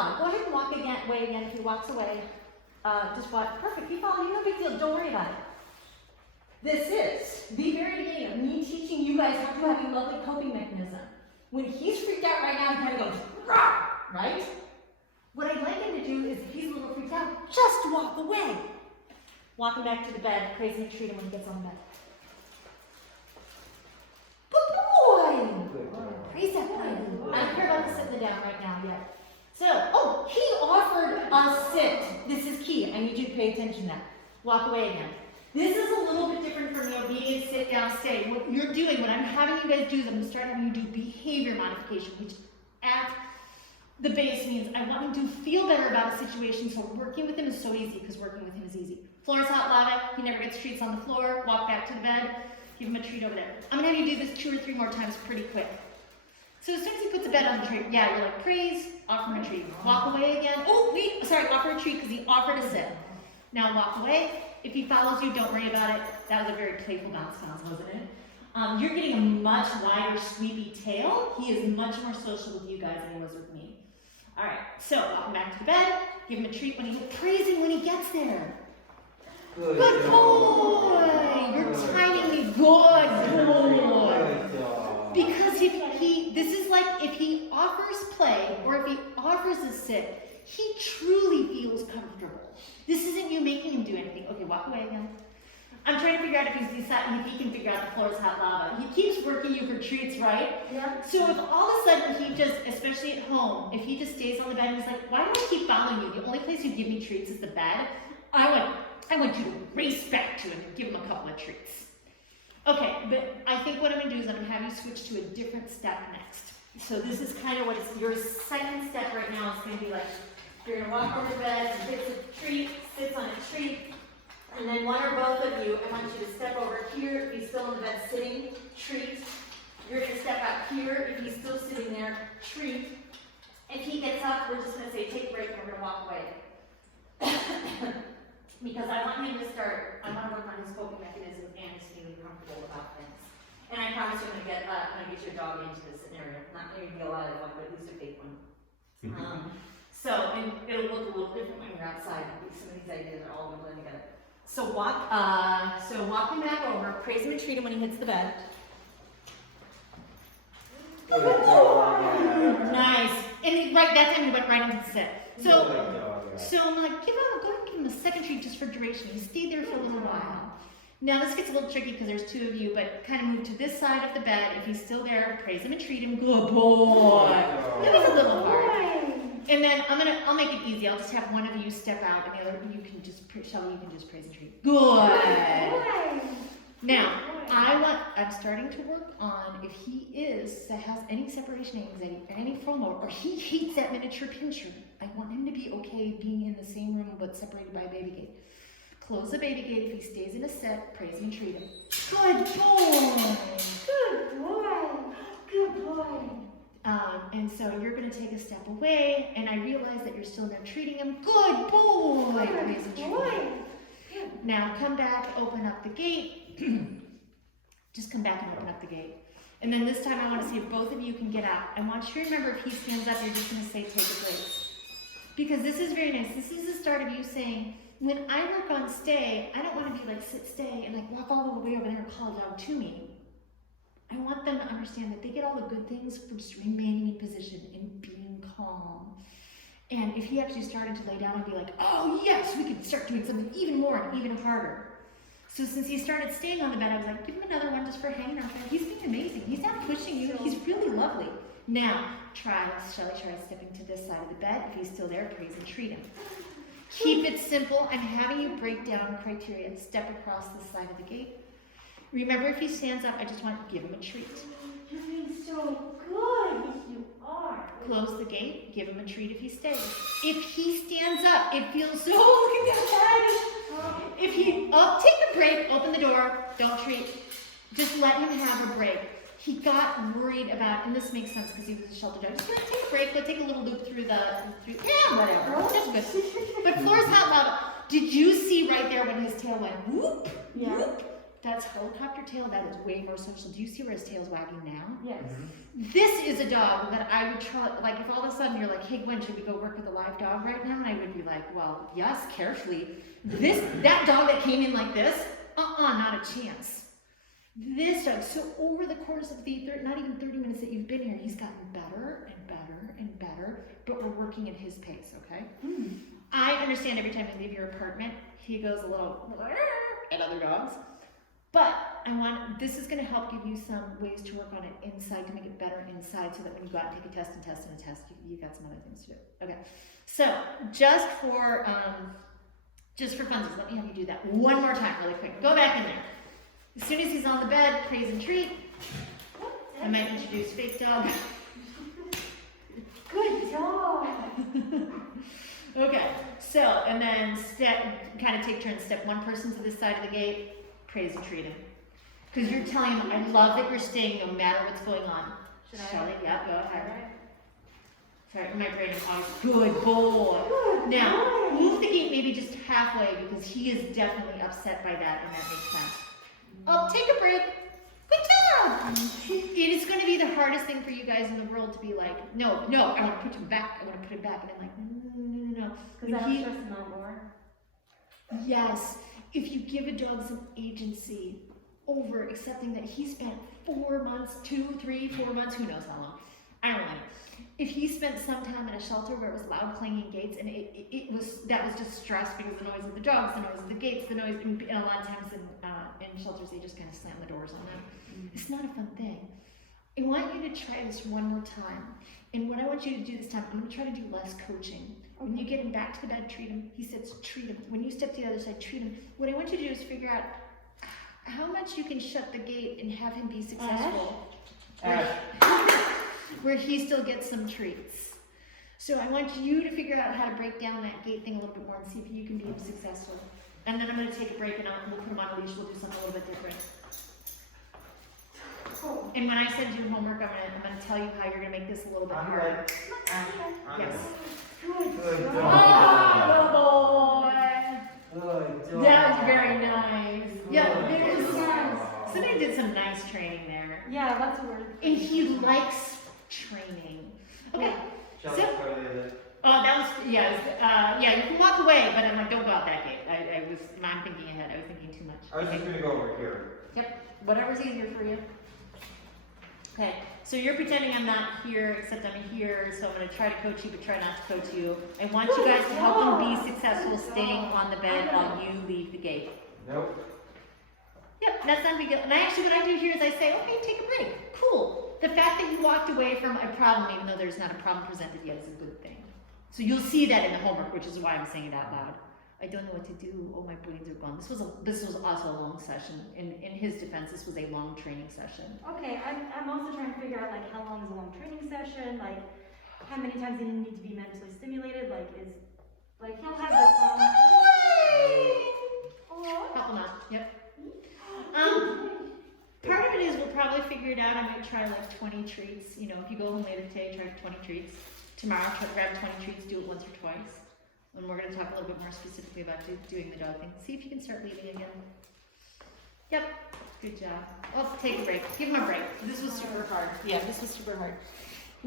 lava. Go ahead and walk away again. If he walks away, just walk. Perfect. He followed you. No big deal. Don't worry about it. This is the very beginning of me teaching you guys how to have a lovely coping mechanism. When he's freaked out right now, he kind of goes, rah, right? What I'd like him to do is, if he's a little freaked out, just walk away. Walk him back to the bed. Crazy and treat him when he gets on the bed. Good boy! Praise that boy. I don't care about the sitting down right now yet. So, oh, he offered a sit. This is key. I need you to pay attention to that. Walk away again. This is a little bit different from the obedience, sit down, stay. What you're doing, what I'm having you guys do is I'm going to start having you do behavior modification, which at the base means I want him to feel better about a situation, so working with him is so easy because working with him is easy. Floor is hot lava, he never gets treats on the floor, walk back to the bed, give him a treat over there. I'm going to have you do this 2 or 3 more times pretty quick. So as soon as he puts a bed on the tray, yeah, you're like, praise, offer him a treat. Walk away again. Oh, wait, sorry, offer a treat because he offered a sit. Now walk away. If he follows you, don't worry about it. That was a very playful bounce, wasn't it? You're getting a much wider, sweepy tail. He is much more social with you guys than he was with me. All right, so walk him back to the bed. Give him a treat when praise him when he gets there. Good boy. You're timing me. Good boy. Because this is like if he offers play or if he offers a sit, he truly feels comfortable. This isn't you making him do anything. Okay, walk away again. I'm trying to figure out if he can figure out the floor is hot lava. He keeps working you for treats, right? Yeah. So if all of a sudden he just, especially at home, if he just stays on the bed and he's like, why do I keep following you? The only place you give me treats is the bed. I want you to race back to him and give him a couple of treats. Okay, but I think what I'm going to do is I'm going to have you switch to a different step next. So this is kind of what it's, your second step right now is going to be like, you're going to walk over the bed, gets a treat, sits on a treat, and then one or both of you, I want you to step over here if he's still in the bed sitting, treat. You're going to step out here if he's still sitting there, treat. If he gets up, we're just going to say take a break and we're going to walk away. Because I want him to start, I want to work on his coping mechanism and his feeling comfortable about things. And I promise you I'm going to get your dog into this scenario. Not going to be a live one, but at least a fake one. And it'll look a little different when you're outside. Some of these ideas are all going to blend together. So walk him back over, praise him and treat him when he hits the bed. Nice. And right, that time he went right into the sit. So I'm like, go ahead and give him a second treat just for duration. He stayed there for a little while. Now this gets a little tricky because there's 2 of you, but kind of move to this side of the bed. If he's still there, praise him and treat him. Good boy. That was a little hard. And then I'll make it easy. I'll just have one of you step out, and the other you can just Shelly, you can just praise and treat. Good. Now I'm starting to work on if he has any separation anxiety or any FOMO, or he hates that miniature pincher. I want him to be okay being in the same room but separated by a baby gate. Close the baby gate. If he stays in a set, praise and treat him. Good boy. Good boy. Good boy. And so you're going to take a step away, and I realize that you're still there treating him. Good boy. Praise and treat him. Now come back, open up the gate. Just come back and open up the gate. And then this time I want to see if both of you can get out. I want you to remember if he stands up, you're just going to say take a break. Because this is very nice. This is the start of you saying, when I work on stay, I don't want to be like sit, stay, and like walk all the way over there and call it out to me. I want them to understand that they get all the good things from just remaining in position and being calm. And if he actually started to lay down, I'd be like, oh yes, we could start doing something even more and even harder. So since he started staying on the bed, I was like, give him another one just for hanging out there. He's being amazing. He's not pushing you. He's really lovely. Now, Shelly try stepping to this side of the bed. If he's still there, praise and treat him. Keep it simple. I'm having you break down criteria and step across this side of the gate. Remember, if he stands up, I just want to give him a treat. You're doing so good. Yes, you are. Close the gate. Give him a treat if he stays. If he stands up, it feels so. Look at that. If he take a break, open the door. Don't treat. Just let him have a break. He got worried about, and this makes sense because he was a shelter dog. Just gonna take a break. Go take a little loop through whatever. That's good. But floor's hot lava. Did you see right there when his tail went whoop? Yeah. Whoop? That's helicopter tail. That is way more social. Do you see where his tail's wagging now? Yes. This is a dog that I would try, like if all of a sudden you're like, hey Gwen, should we go work with a live dog right now? And I would be like, well, yes, carefully. That dog that came in like this, not a chance. This dog, so over the course of the, not even 30 minutes that you've been here, he's gotten better and better and better, but we're working at his pace, okay? I understand every time you leave your apartment, he goes a little at other dogs. But this is going to help give you some ways to work on it inside to make it better inside so that when you go out and take a test, you got some other things to do. Okay. So just for funsies, let me have you do that one more time really quick. Go back in there. As soon as he's on the bed, praise and treat. I might introduce fake dog. Good dog. Okay. So, and then kind of take turns. Step one person to this side of the gate. Praise and treat him. Because you're telling him, I love that you're staying no matter what's going on. Shelley, yeah, go ahead. Sorry, my brain is always, good boy. Now, move the gate maybe just halfway because he is definitely upset by that and that makes sense. Oh, take a break. Good job. It is going to be the hardest thing for you guys in the world to be like, no, I want to put him back. And I'm like, no. Because I don't stress him out more. Yes. If you give a dog some agency over accepting that he spent 4 months, 2, 3, 4 months, who knows how long, I don't know. If he spent some time in a shelter where it was loud clanging gates and that was just stress because the noise of the dogs, the noise of the gates, the noise, and a lot of times in shelters they just kind of slam the doors on them. It's not a fun thing. I want you to try this one more time. And what I want you to do this time, I'm going to try to do less coaching. When you get him back to the bed, treat him. He sits, treat him. When you step to the other side, treat him. What I want you to do is figure out how much you can shut the gate and have him be successful. Where he still gets some treats. So I want you to figure out how to break down that gate thing a little bit more and see if you can be successful. And then I'm going to take a break and we'll put him on a leash. We'll do something a little bit different. And when I send you homework, I'm going to tell you how you're going to make this a little bit harder. Yes. Good Oh, dog. good boy. Good dog. That was very nice. Yeah, somebody did some nice training there. Yeah, that's a word. And he likes training. Okay. So, that was, yeah, you can walk away, but I'm like, don't go out that gate. I'm thinking ahead. I was thinking too much. I was just gonna go over here. Yep, whatever's easier for you. Okay, so you're pretending I'm not here, except I'm here, so I'm gonna try to coach you, but try not to coach you. I want you guys to help him be successful staying on the bed while you leave the gate. Nope. Yep, that's not big deal. And what I do here is I say, okay, take a break. Cool. The fact that you walked away from a problem, even though there's not a problem presented yet, is a good thing. So you'll see that in the homework, which is why I'm saying it out loud. I don't know what to do. Oh, my brains are gone. This was also a long session. In his defense, this was a long training session. Okay, I'm also trying to figure out like how long is a long training session, like how many times do you need to be mentally stimulated, he'll have the Couple not. Yep. Part of it is we'll probably figure it out. I might try like 20 treats. You know, if you go home later today, try 20 treats. Tomorrow, try to grab 20 treats, do it once or twice. And we're going to talk a little bit more specifically about doing the dog thing. See if you can start leaving again. Yep. Good job. Well, take a break. Give him a break. This was super hard. Yeah, this was super hard.